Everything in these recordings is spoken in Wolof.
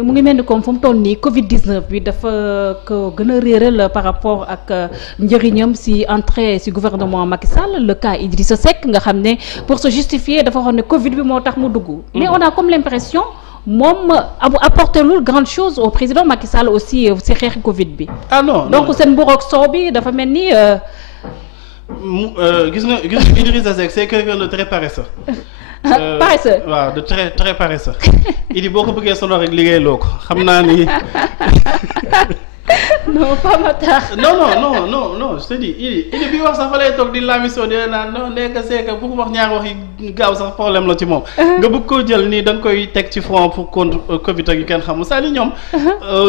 mu ngi mel ni comme fu mu toll nii Covid 19 bi dafa ko gën a réeral par rapport ak njëriñam si entrée si gouvernement Macky Sall le cas Idrissa Seck nga xam ne pour se justifier dafa waxoon ne Covid bi moo tax mu dugg. mais on a comme l'impression moom apporté lul grande chose au président Macky Sall aussi si xeexi Covid bi. ah non donc seen mburoog soow bi dafa mel ni. gis nga Idrissa Seck c'est quelqu'un de très paresseux. paresseux waaw de très paresseux. Idi boo ko bëggee sonal rek liggéey loo ko xam naa ni. non pas Matar. non je te dis Idi bi wax sax fa lay toog di la mission di naan non nekk seeka pour wax ñaari wax yi gaaw sax problème la ci moom. nga bëgg koo jël nii da nga koy teg ci front pour contre Covid ak yu kenn xamul saa ni ñoom.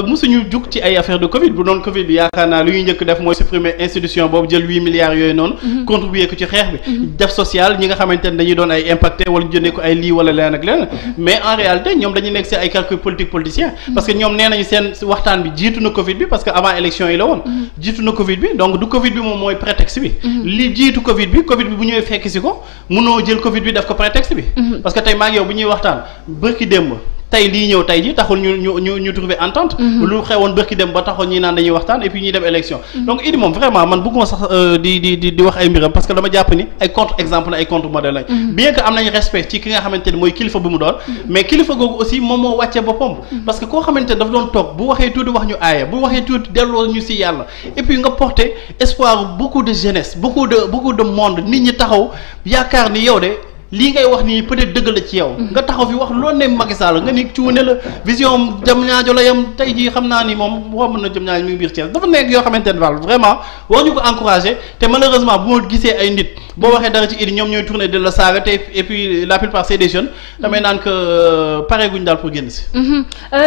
mosuñu jug ci ay affaire de Covid bu doon Covid bi yaakaar naa lu ñuy njëkk def mooy supprimer institution boobu jël 8 milliards yooyu noonu. contribuer ko ci xeex bi. def social ñi nga xamante ne dañuy doon ay impacté wala jëndee ko ay lii wala leneen ak leneen mais en réalité ñoom dañuy nekk ci ay calcul politique politicien. parce que ñoom nee nañu seen waxtaan bi jiitu na Covid bi parce que avant élection yi la woon. jiitu na Covid bi donc du Covid bi moom mooy prétexte bi. li jiitu Covid bi bu ñëwee fekk si ko mënoo jël Covid bi def ko prétexte bi. parce que tey maa ngi yow bu ñuy waxtaan bërki démb tey lii ñëw tey ji taxul ñu trouver entente. lu xewoon bërki démb ba taxul ñi naan dañuy waxtaan et puis ñuy dem élection. donc Idi moom vraiment man bëgguma sax di wax ay mbiram parce que dama jàpp ni ay contre exemple la ay contre modèle lañ. bien que am nañ respect ci ki nga xamante ni mooy kilifa bu mu doon. mais kilifa googu aussi moom moo wàccee boppam. parce que koo xamante ni dafa doon toog bu waxee tuuti wax ñu aaya bu waxee tuuti delloo ñu si yàlla et puis nga porter espoir beaucoup de jeunesse beaucoup de monde nit ñi taxaw yaakaar ni yow de. lii ngay wax nii peut-être dëgg la ci yow. nga taxaw fi wax loolu ne Macky Sall nga ni cuune la vision jëm ñaajo la yam tey jii xam naa ni moom romb na jëm ñaajo mi ngi biir Thiès dafa nekk yoo xamante ne daal vraiment war ñu ko encourager te malheureusement bu ma gisee ay nit boo waxee dara ci Idi ñoom ñooy tourner de la saaga te et puis la plupart c'est des jeunes damay naan que pare guñ daal pour génn si.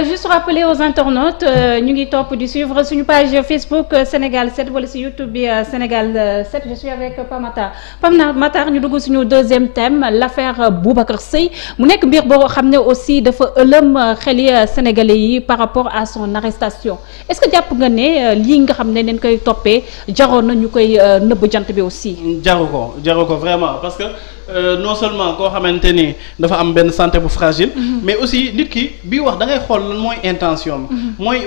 juste rappeler aux internautes ñu ngi topp di suivre suñu page Facebook Sénégal 7 wala si YouTube bi Sénégal 7 je suis avec Pape Matar ñu dugg suñu deuxième thème. l'affaire Boubacar Seye mu nekk mbir boo xam ne aussi dafa ëlëm xeli sénégalais yi par rapport à son arrestation est-ce que jàpp nga ne lii nga xam ne nañ koy toppee jaroon na ñu koy nëbb jant bi aussi. jaru ko vraiment parce que non seulement koo xamante ni dafa am benn santé bu fragile. mais aussi nit ki bii wax da ngay xool lan mooy intention bi. mooy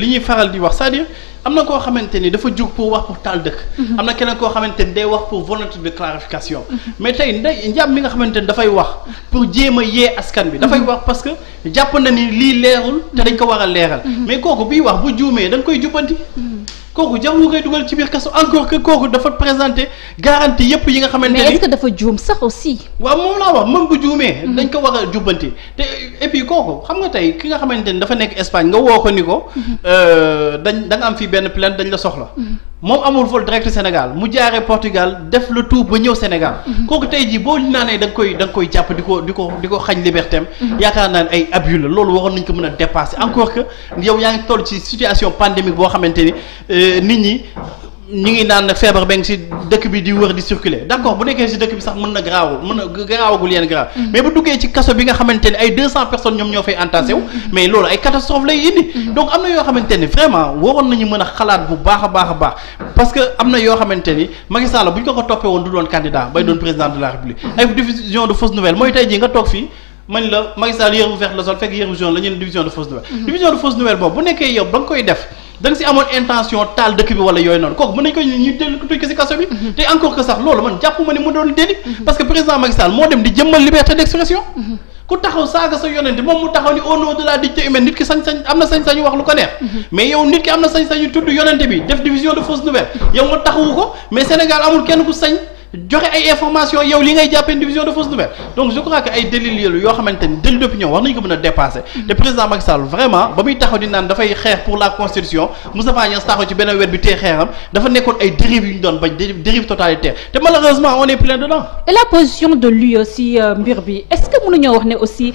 li ñuy faral di wax c'est-à-dire. am na koo xamante ni dafa jug pour wax pour taal dëkk. am na keneen koo xamante ni day wax pour volonté de clarification. mais tey njàmm mi nga xamante ni dafay wax pour jéem a yee askan bi. dafay wax parce que jàpp na ni lii leerul te dañ ko war a leeral. mais kooku biy wax bu juumee da nga koy jubbanti. kooku jarul koy dugal ci biir kaso encore que kooku dafa présenter garantie yépp yi nga xamante ni mais est-ce que dafa juum sax aussi. waaw moom laa wax même bu juumee. dañ ko war a jubbanti te et puis kooku xam nga tey ki nga xamante ni dafa nekk Espagne nga woo ko ni ko. da nga am fii benn plainte dañ la soxla. moom amul vol direct Sénégal mu jaaree Portugal def le tout ba ñëw Sénégal. kooku tey jii boo naanee da nga koy jàpp di ko xañ liberté am. yaakaar naa ne ay abus la loolu waroon nañ ko mën a dépasser encore que yow yaa ngi toll ci situation pandémique boo xamante ni nit ñi. ñu ngi naan feebar ba ngi ci dëkk bi di wër di circuler d'accord bu nekkee ci dëkk bi sax mën na garaawagul yenn grave mais bu duggee ci kaso bi nga xamante ne ay 200 personnes ñoom ñoo fay entassé wu mais loolu ay catastrophe lay indi donc am na yoo xamante ni vraiment waroon nañu mën a xalaat bu baax a baax parce que am na yoo xamante ni Macky Sall bu ñu ko toppee woon du doon candidat bay doon président de la République ay diffusion de fausses nouvelles mooy tey jii nga toog fii man la Macky Sall yére bu vert la sol fekk yére bu jaune la ñu ne division de fausses nouvelles division de fausses nouvelles boobu bu nekkee yow ba nga koy def da nga si amoon intention taal dëkk bi wala yooyu noonu kooku mën nañ ko ñu tëj ko si kaso bi te encore que sax loolu man jàpp ma ni mu doon délit parce que président Macky Sall moo dem di jëmmal liberté d'expression ku taxaw saaga sa yonente moom mu taxaw ni au nom de la dignité humaine nit ki sañ-sañ am na sañ-sañu wax lu ko neex mais yow nit ki am na sañ-sañu tudd yonente bi def division de fausses nouvelles yow nga taxawu ko mais Sénégal amul kenn ku sañ joxe ay information yow li ngay jàppee division de fausses nouvelles donc je crois que ay délits yoo xamante ni délit d'opinion war nañu ko mën a dépasser te président Macky Sall vraiment ba muy taxaw di naan dafay xeex pour la constitution Moustapha Niasse taxaw ci beneen wet bi tee xeexam dafa nekkoon ay dérives yu ñu doon bañ dérive totalitaire te malheureusement on est plein dedans. et la position de l'UE si mbir bi est-ce que mënuñoo wax ne aussi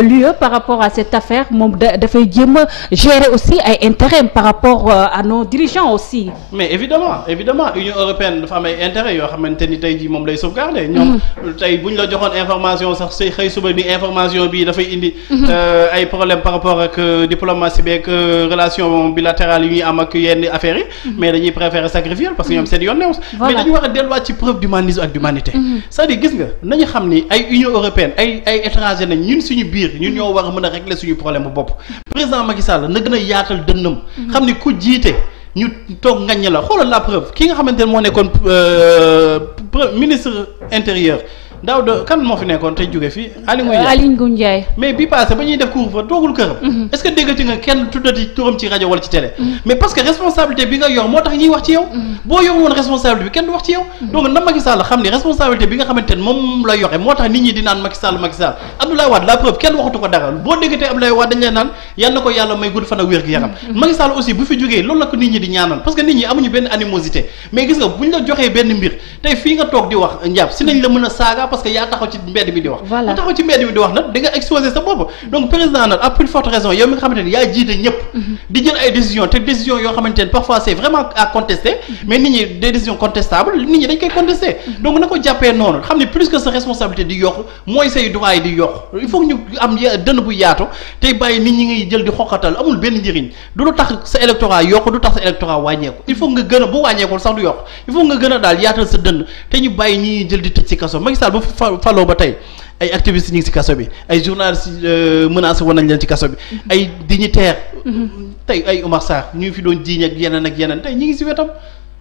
l'UE par rapport à cette affaire moom dafay jéem a gérer aussi ay intérêts par rapport à nos dirigeants aussi. mais évidemment Union européenne dafa am ay intérêts yoo xamante ni tey jii moom lay sauvegarder. ñoom tey bu ñu la joxoon information sax say xëy suba ni information bi dafay indi. ay problème par rapport ak diplomatie beeg relation bilatérale yu ñuy am ak yenn affaires yi. mais dañuy préférer sacrifier parce que ñoom seen yoon news. mais dañu war a delluwaat ci preuve d'humanisme ak d'humanité. c'est-à-dire gis nga nañu xam ni ay Union européenne ay étranger nañ ñun suñu biir ñun ñoo war a mën a régler suñu problème bu bopp. président Macky Sall na gën a yaatal dënnam. xam ni ku jiite. ñu toog ngañ la xoolal la preuve ki nga xamante ne moo nekkoon ministre intérieur Daouda kan moo fi nekkoon tey jóge fii Aly Ngouille Ndiaye mais bi passé ba ñuy def couvre-feu toogul këram. est-ce que déggati nga kenn tuddati turam ci rajo wala ci télé. mais parce que responsabilité bi nga yor moo tax ñuy wax ci yow. boo yor woon responsabilité bi kenn du wax ci yow. donc na Macky Sall xam ni responsabilité bi nga xamante ne moom la yore moo tax nit ñi di naan Macky Sall Abdoulaye Wade la preuve kenn waxatu ko dara boo déggatee Abdoulaye Wade dañ leen naan yal na ko yàlla may gudd fan ak wér gi yaram. Macky Sall aussi bu fi jógee loolu la ko nit ñi di ñaanal parce que nit ñi amuñu benn animosité mais gis nga buñ la joxee benn mbir tey fii nga toog di wax njàpp si nañ la mën a saaga parce que yaa taxaw ci mbedd bi di wax bu taxaw ci mbedd bi di wax nag da nga exposer sa bopp donc président nag à plus forte raison yow mi nga xamante ne yaa jiite ñëpp di jël ay décisions te décisions yoo xamante ne parfois c'est vraiment à contester mais nit ñi des décisions contestables nit ñi dañ koy contester donc na ko jàppee noonu xam ne plus que sa responsabilité di yokku mooy say droit yi di yokku il faut que ñu am dënn bu yaatu tey bàyyi nit ñi ngay jël di xoqatal amul benn njëriñ du lu tax sa électorat yokku du tax sa électorat wàññeeku il faut nga gën a bu wàññeekul sax du yokku il faut nga gën a daal yaatal sa dënn te ñu bàyyi ñi jël di tëj ci kaso Macky Sall bu faloo ba tey ay activistes ñu ngi ci kaso bi ay journalistes menacé woon nañ leen ci kaso bi ay dignitaires tey ay Oumar Sarr ñu fi doon jiiñ ak yeneen tey ñi ngi ci wetam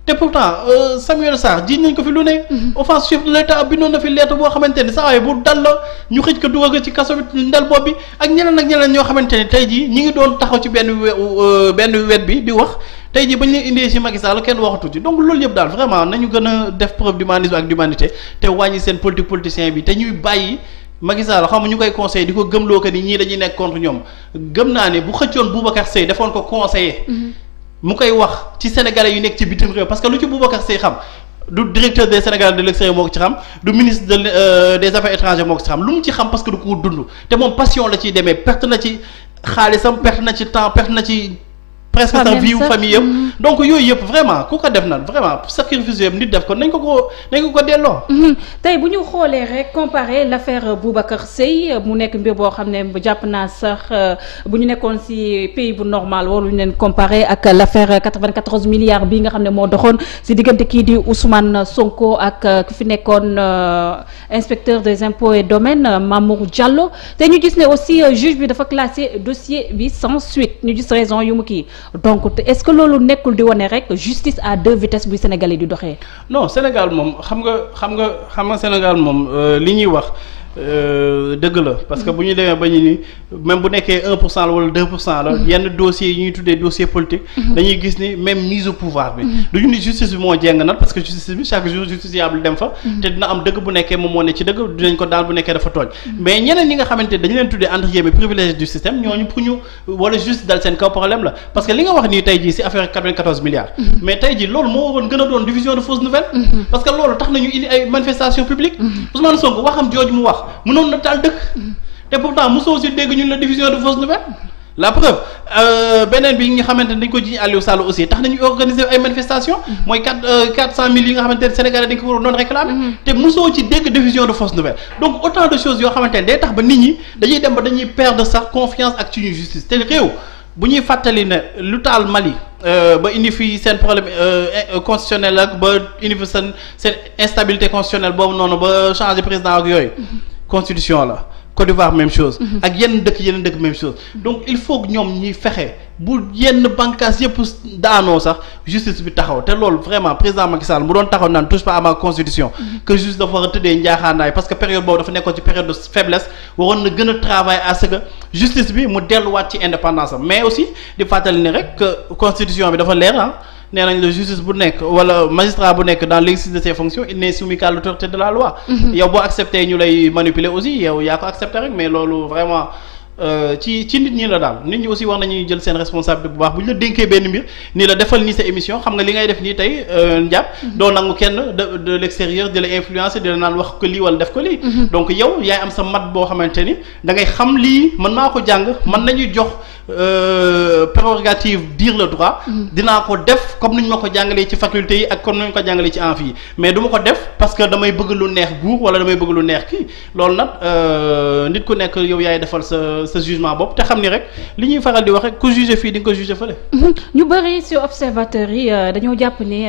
te pourtant Samuel Sarr jiiñ nañ ko fi lu ne offense chef de l'État bindoon na fi lettre boo xamante ni saa waaye bu dal la ñu xëj ko dugal ko ci kaso bi ndel bopp bi ak ñeneen ñoo xamante ni tey jii ñi ngi doon taxaw ci benn wet bi di wax tey jii bañ leen indee ci Macky Sall kenn waxatu ci donc loolu yëpp daal vraiment nañu gën a def preuve d'humanisme ak d'humanité te wàññi seen politicien bi te ñuy bàyyi Macky Sall xam nga ñu koy conseillé di ko gëmloo ko ni ñii dañuy nekk contre ñoom gëm naa ne bu xëccoon Boubacar Seye defoon ko conseiller mu koy wax ci sénégalais yu nekk ci bitim réew parce que lu ci Boubacar Seye xam du directeur des Sénégalais de l'extérieur moo ko ci xam du ministre des affaires étrangères moo ko ci xam lu mu ci xam parce que du ko dund te moom passion la ciy demee perte na ci xaalisam perte na ci temps perte na ci presque sa vie famille yëpp donc yooyu yëpp vraiment ku ko def na vraiment sacrifice yëpp nit def ko nañ ko ko delloo. tey bu ñu xoolee rek comparer l'affaire Boubacar Seye mu nekk mbir boo xam ne jàpp naa sax bu ñu nekkoon ci pays bu normal waruñu leen comparer ak l'affaire 94 milliards bi nga xam ne moo doxoon ci diggante kii di Ousmane Sonko ak ki fi nekkoon inspecteur des impôts et domaines Mamour Diallo te ñu gis ne aussi juge bi dafa classé dossier bi sans suite ñu gis raison yu mu kii. donc est-ce que loolu nekkul di wane rek justice à deux vitesses buy Sénégal yi di doxee. non Sénégal moom xam nga Sénégal moom li ñuy wax dëgg la parce que bu ñu demee ba ñu ni même bu nekkee 1% la wala 2% la yenn dossiers yi ñuy tuddee dossier politique. dañuy gis ni même mise au pouvoir bi. duñu ni justice bi moo jeng nag parce que justice bi chaque jour justiciable dem fa. te dina am dëgg bu nekkee moom moo ne ci dëgg dinañ ko daal bu nekkee dafa tooñ. mais ñeneen ñi nga xamante dañu leen tuddee entre guillemets privilège du système ñooñu pour ñu wala justice dal seen kaw problème la parce que li nga wax nii tey jii ci affaire 94 milliards. mais tey jii loolu moo waroon gën a doon diffusion de fausses nouvelles. parce que loolu tax nañu indi ay manifestations publiques. Ousmane Sonko waxam jooju mu wax. mënoon na taal dëkk te pourtant mosoo si dégg ñun la diffusion de fausses nouvelles la preuve beneen bi nga xamante ne dañ ko jiñ Aliou Sall aussi tax nañu organiser ay manifestations mooy 400 000 yi nga xamante ne Sénégalais dañ ko war a doon réclamer te mosoo ci dégg diffusion de fausses nouvelles donc autant de choses yoo xamante ne day tax ba nit ñi dañuy dem ba dañuy perdre sax confiance ak suñu justice te réew bu ñuy fàttali ne lu taal Mali ba indi fi seen problème constitutionnel ak ba indi fi seen instabilité constitutionnelle boobu noonu ba changer président ak yooyu constitution la Côte d'Ivoire même chose ak yenn dëkk même chose donc il faut que ñoom ñuy fexe bu yenn bànqaas yëpp daanoo sax justice bi taxaw te loolu vraiment président Macky Sall mu doon taxaw naan touche pas à ma constitution que justice dafa war a tëddee njaaxaanaay parce que période boobu dafa nekkoon ci période de faiblesse waroon na gën a travailler à ce que justice bi mu delluwaat ci indépendance am mais aussi di fàttali ne rek que constitution bi dafa leer nee nañ la justice bu nekk wala magistrat bu nekk dans l'exercice de ses fonctions il n'est soumis qu'à l'autorité de la loi yow boo accepté ñu lay manipuler aussi yow yaa ko accepté rek mais loolu vraiment ci nit ñi la daal nit ñi aussi war nañuy jël seen responsabilité bu baax bu ñu la dénkee benn mbir nii la defal nii sa émission xam nga li ngay def nii tey njàpp doo nangu kenn de l'extérieur di la influencer di la naan wax ko lii wala def ko lii donc yow yaay am sa mat boo xamante ni da ngay xam lii mën naa ko jàng mën nañuy jox prérogative dire le droit dinaa ko def comme ni ñu ma ko jàngalee ci faculté yi ak comme ni ñu ko jàngalee ci amphi yi mais du ma ko def parce que damay bëgg lu neex buur wala damay bëgg lu neex kii loolu nag nit ku nekk yow yaay defal sa jugement bopp te xam ni rek li ñuy faral di wax rek ku juger fii di nga ko juger fële. ñu bëri ci observateurs yi dañoo jàpp ni